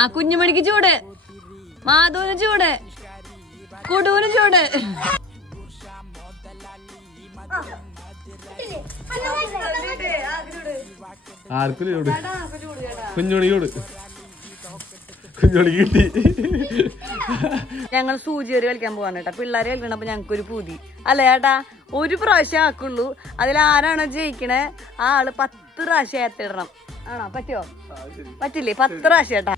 ആ കുഞ്ഞുമണിക്ക് ചൂട്, മാധുവിന് ചൂട്, കുടുവിന് ചൂട്. ആർക്കും ചൂട്, കുഞ്ഞുമണി ചൂട്, കുഞ്ഞുമണി കിട്ടി. ഞങ്ങൾ സൂചിയേറി കളിക്കാൻ പോവാണ് കേട്ടാ. പിള്ളേരെ കളിക്കണപ്പോ ഞങ്ങൾക്കൊരു പൂതി അല്ലേ ചേട്ടാ. ഒരു പ്രാവശ്യം ആക്കുള്ളൂ. അതിലാരാണോ ജയിക്കണേ ആ ആള് 10 പ്രാവശ്യം ഏത്തിടണം. ആണോ? പറ്റുമോ? പറ്റില്ലേ? 10 പ്രാവശ്യം ചേട്ടാ.